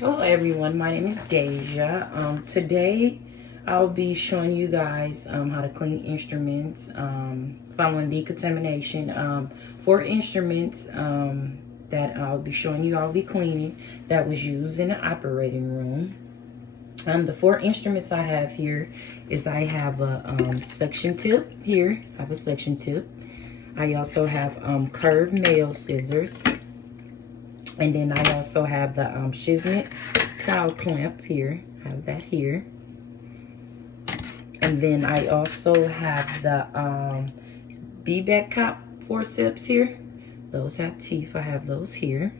Hello everyone, my name is Deja. Today I'll be showing you guys how to clean instruments following decontamination. 4 instruments that I'll be showing you I'll be cleaning that was used in the operating room. The 4 instruments I have here is I have a suction tip here. I have a suction tip. I also have curved nail scissors. And then I also have the Shizmet towel clamp here. I have that here. And then I also have the B-back cop forceps here. Those have teeth. I have those here.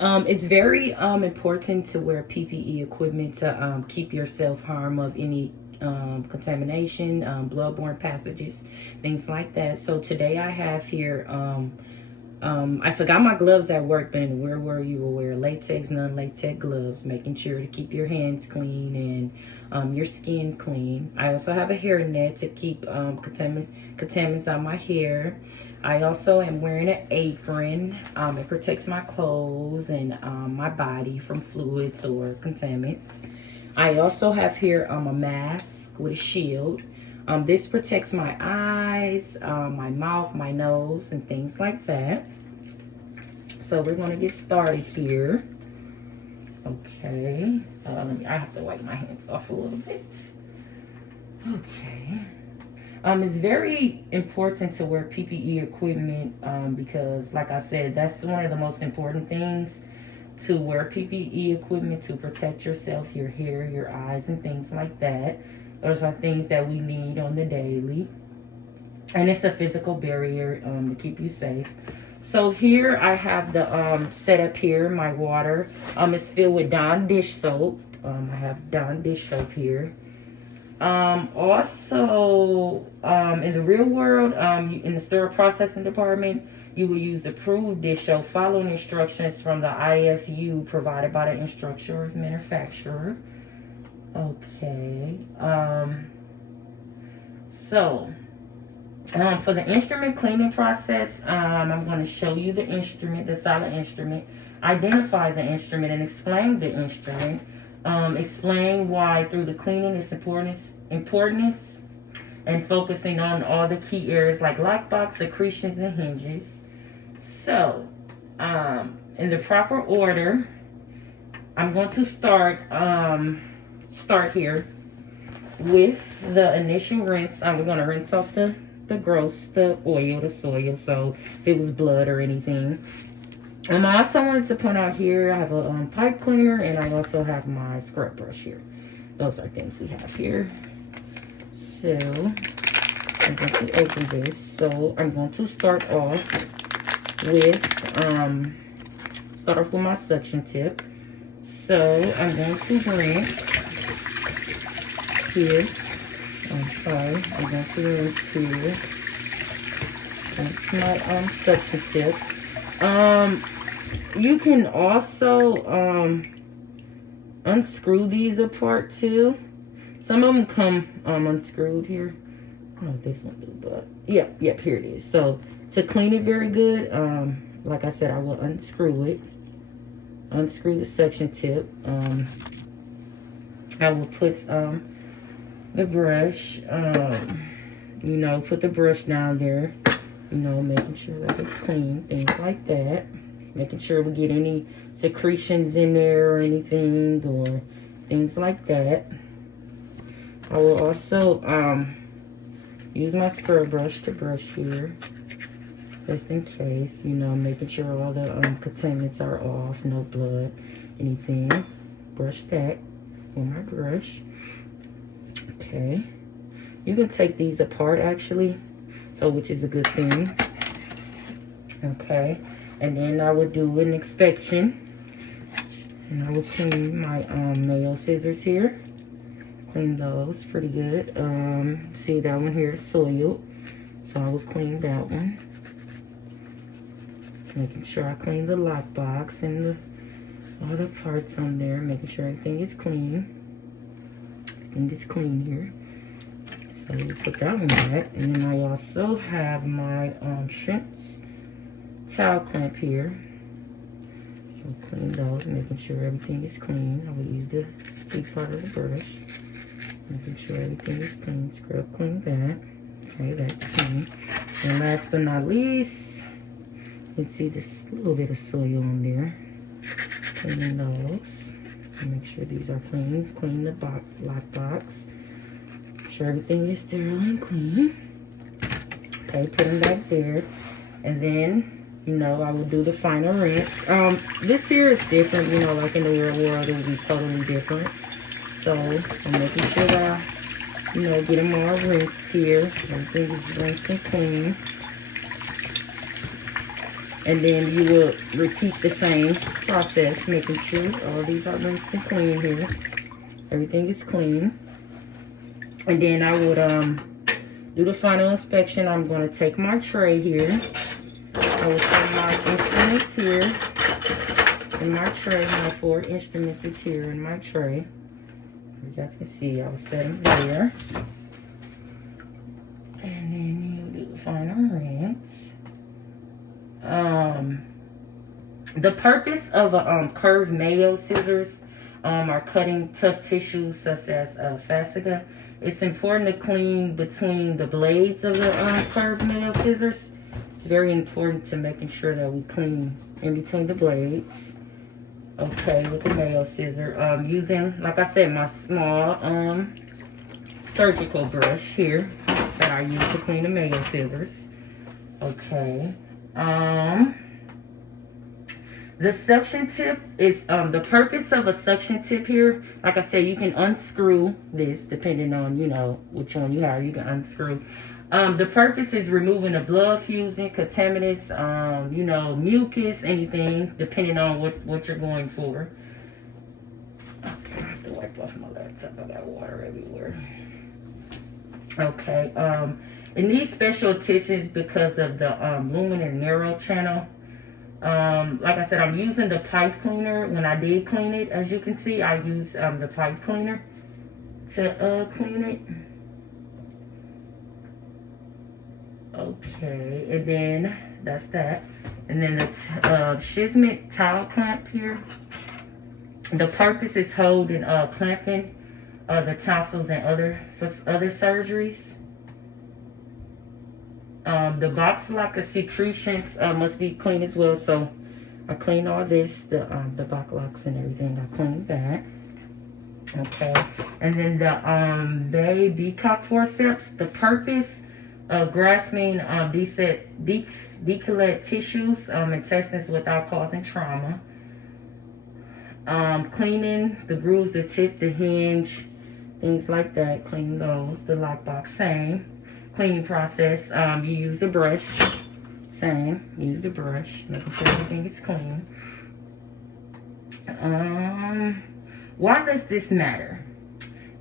It's very important to wear PPE equipment to keep yourself harm of any contamination, bloodborne passages, things like that. So today I have here I forgot my gloves at work, but in the real world, you will wear latex, non-latex gloves, making sure to keep your hands clean and your skin clean. I also have a hair net to keep contaminants on my hair. I also am wearing an apron. It protects my clothes and my body from fluids or contaminants. I also have here a mask with a shield. This protects my eyes, my mouth, my nose, and things like that. So we're going to get started here. Okay. I have to wipe my hands off a little bit. Okay. It's very important to wear PPE equipment because, like I said, that's one of the most important things, to wear PPE equipment to protect yourself, your hair, your eyes, and things like that. Those are things that we need on the daily. And it's a physical barrier to keep you safe. So here I have the setup here, my water. It's filled with Dawn dish soap. I have Dawn dish soap here. Also, in the real world, in the sterile processing department, you will use the approved dish soap following instructions from the IFU provided by the instructor's manufacturer. Okay, for the instrument cleaning process, I'm going to show you the instrument, the solid instrument, identify the instrument and explain the instrument, explain why through the cleaning its importance, and focusing on all the key areas like lockbox, accretions, and hinges. So, in the proper order, I'm going to start here with the initial rinse. We're going to rinse off the gross, the oil, the soil, so if it was blood or anything. I also wanted to point out here, I have a pipe cleaner, and I also have my scrub brush here. Those are things we have here. So I'm going to open this. So I'm going to start off with my suction tip. So I'm going to rinse here. I'm sorry, I'm going to rinse here. That's my suction tip. You can also unscrew these apart too. Some of them come unscrewed here. I don't know if this one do, but yep, here it is. So to clean it very good, like I said, I will unscrew it. Unscrew the suction tip. I will put the brush, you know, put the brush down there, you know, making sure that it's clean, things like that. Making sure we get any secretions in there or anything or things like that. I will also use my scrub brush to brush here, just in case, you know, making sure all the contaminants are off, no blood, anything. Brush that with my brush. Okay, you can take these apart actually, so which is a good thing. Okay, and then I would do an inspection, and I will clean my nail scissors here. Clean those pretty good. See, that one here is soiled, so I will clean that one. Making sure I clean the lockbox and the all the parts on there, making sure everything is clean. Everything is clean here. So we put that one back. And then I also have my shrimps towel clamp here. So clean those, making sure everything is clean. I will use the teeth part of the brush. Making sure everything is clean. Scrub clean that. Okay, that's clean. And last but not least, you can see this little bit of soil on there. Cleaning those. Make sure these are clean. Clean the lock box. Make sure everything is sterile and clean. Okay, put them back there. And then, you know, I will do the final rinse. This here is different, you know, like in the real world, it will be totally different. So, I'm making sure that I, you know, get them all rinsed here. Everything is rinsed and clean. And then you will repeat the same process, making sure all these are rinsed and clean here. Everything is clean. And then I would do the final inspection. I'm going to take my tray here. I will set my instruments here in my tray. My 4 instruments is here in my tray. You guys can see I will set them there. And then you do the final rinse. The purpose of a curved Mayo scissors are cutting tough tissues such as fascia. It's important to clean between the blades of the curved Mayo scissors. It's very important to making sure that we clean in between the blades. Okay, with the Mayo scissor. Using, like I said, my small surgical brush here that I use to clean the Mayo scissors. Okay. The suction tip is, the purpose of a suction tip here, like I said, you can unscrew this depending on, you know, which one you have, you can unscrew. The purpose is removing the blood fusing, contaminants, you know, mucus, anything, depending on what you're going for. Okay, I have to wipe off my laptop, I got water everywhere. Okay, it needs special attention because of the lumen and narrow channel. Like I said, I'm using the pipe cleaner. When I did clean it, as you can see, I used the pipe cleaner to clean it. Okay, and then that's that. And then the Shizmet towel clamp here. The purpose is holding clamping the tonsils and other surgeries. The box lock secretions must be clean as well. So I clean all this, the box locks and everything. I cleaned that. Okay, and then the Bay Decock forceps. The purpose of grasping decollet tissues, intestines without causing trauma. Cleaning the grooves, the tip, the hinge, things like that. Clean those. The lockbox, same. Cleaning process. You use the brush. Same. Use the brush. Making sure everything is clean. Why does this matter?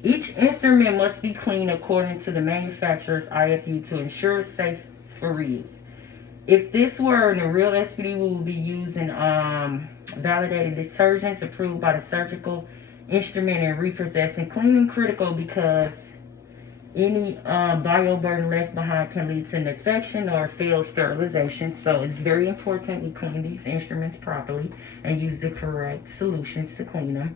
Each instrument must be clean according to the manufacturer's IFU to ensure it's safe for reuse. If this were in a real SPD, we would be using validated detergents approved by the surgical instrument and reprocessing. Cleaning critical because any bioburden left behind can lead to an infection or failed sterilization. So it's very important we clean these instruments properly and use the correct solutions to clean them.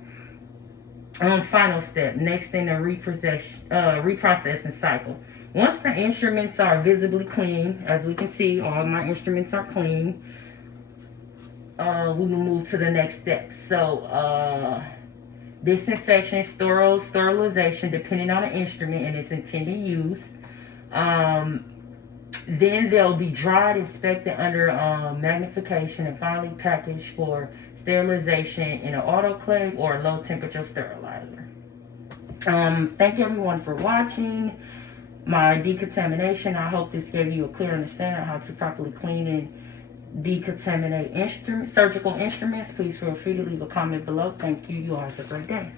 Final step, next in the reprocessing cycle. Once the instruments are visibly clean, as we can see, all my instruments are clean, we will move to the next step. So, disinfection, sterilization, depending on the instrument and its intended use. Then they'll be dried, inspected under magnification, and finally packaged for sterilization in an autoclave or a low temperature sterilizer. Thank you everyone for watching my decontamination. I hope this gave you a clear understanding of how to properly clean and decontaminate surgical instruments. Please feel free to leave a comment below. Thank you. You all have a great day.